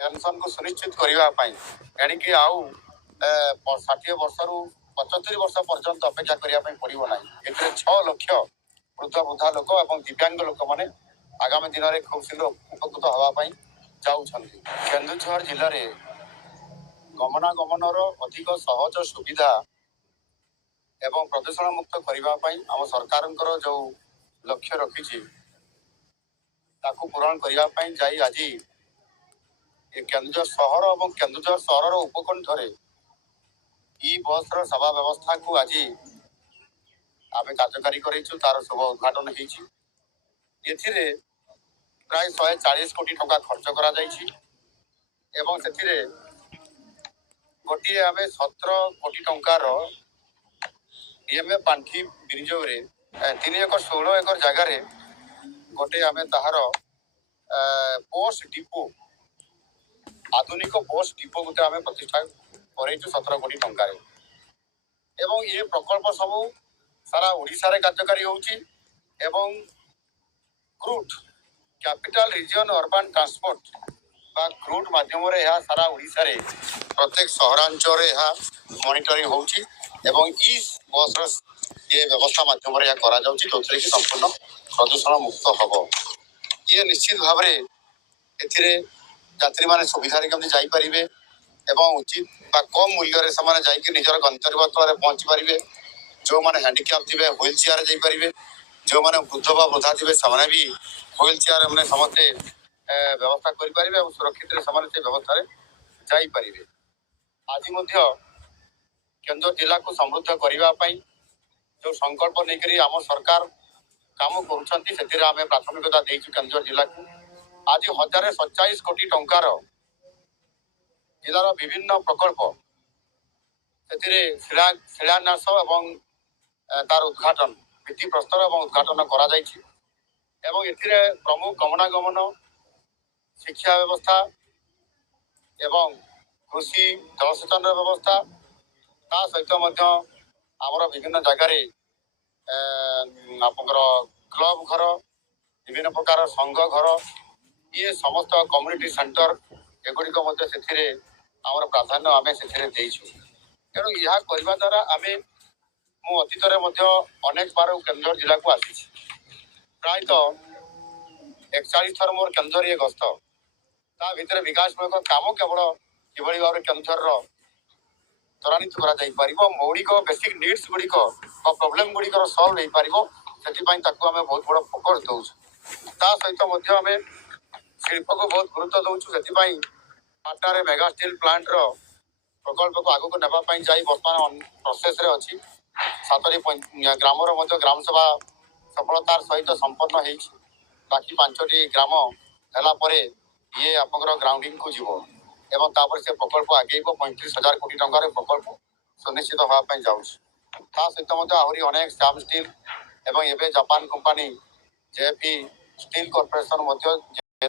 Pension को सुनिश्चित करने एणिकी आउ 60 वर्ष 75 वर्ष पर्यंत अपेक्षा करने पड़ो ना। ए 6 लक्ष वृद्ध वृद्धा लोक और दिव्यांग लोक मैंने आगामी दिन में खूब शीघ्र उपकृत हाँपाई जाऊँगी। केन्दुझर जिले में गमनागमन अधिक सहज सुविधा एवं प्रदूषण मुक्त करने आम सरकार जो लक्ष्य रखी पूरण करने आज केन्दुझर सहर और केन्दुझर सहर उपकंठ ई बस सेवा व्यवस्था को आज आम कार्यकारी करूँ। तार शुभ उद्घाटन होती प्राय 140 कोटी टंका खर्च करा गोटे आम 17 कोटी टंकार डीएमए पांठि विनियोग 3 एकर 16 एकर जगार गोटे आम ताहार पोस्ट डिपो आधुनिक पोस्ट डिपो गोटे आम प्रतिष्ठा कर 17 कोटी टंकार एवं ये प्रकल्प सबू सारा ओडिशा रे कार्यकारी होउची एवं क्रूट कैपिटल रीजन अर्बन ट्रांसपोर्ट बा क्रूट माध्यम रे यह सारा ओडिशा रे प्रत्येक सहरांचल रे यह मॉनिटरिंग होउची एवं ई बस ये व्यवस्था माध्यम रे यह करा जाउची जोथरे कि संपूर्ण प्रदूषण मुक्त हबो। ये निश्चित भाव रे एथिरे यात्री माने सुविधा रे केमति जाई परिबे एवं उचित बा कम मूल्य रे समान जाई कि निजर गंतव्य स्थल पहुंची परिबे। जो माने हैंडिकैप थिबे व्हील चेयर जाई परिबे, जो माने वृद्ध बा वृद्धा थिबे समाने भी व्हील चेयर हमने समस्ते व्यवस्था करि परिबे और सुरक्षित रे समाने से व्यवस्था रे जाई परिबे। आज मध्य केन्दुझर जिला को समृद्ध करबा पई जो संकल्प नै करी आम सरकार काम करूछंती सेतिर आमे प्राथमिकता देइछु केन्दुझर जिला को। आज 1047 कोटी टंकार जिलार विभिन्न प्रकल्प शिलान्यास एवं तार उद्घाटन भित्ति प्रस्तर एवं उद्घाटन करा जायछि एवं एथिरे प्रमुख गमनागमन शिक्षा व्यवस्था एवं कृषि जलसेचन व्यवस्था ता सहित मध्य आमर विभिन्न जगार आपंकर क्लब घर विभिन्न प्रकार संघ घर ये समस्त कम्युनिटी सेंटर एगुड़िक आमर प्राधान्य आम से तेणु यह करने द्वारा आम मु अतीत अनेक बार केन्दुझर जिला को आसी प्रायतः 41 थर मोर केन्दुझर ये गस्त ता भितर विकासमूलक काम केवल किभली भाव केन्दुझर त्वरान्वित करा मौलिक बेसिक नीड्स गुड़िक प्रोब्लेम गुड़िक सल्व हो पार से आम बहुत बड़ फोकस दौर ता सहित आम शिल्प को बहुत गुरुत्व दौचु से पाटना मेगा स्टील प्लांट प्रकल्प को आगक नापी जाए बर्तमान प्रोसेस रे अच्छी 7 ग्राम ग्राम सभा सफलतार सहित संपन्न हो बाकी 5टी ग्राम है ये आप ग्राउंडिंग को जीव एवं तापर से प्रकल्प आगे 35,000 कोटी टंकार प्रकल्प सुनिश्चित हाँपाई जाऊँ सहित आहरी अनेक श्याम स्टील एवं एवं Japan company JP steel corporation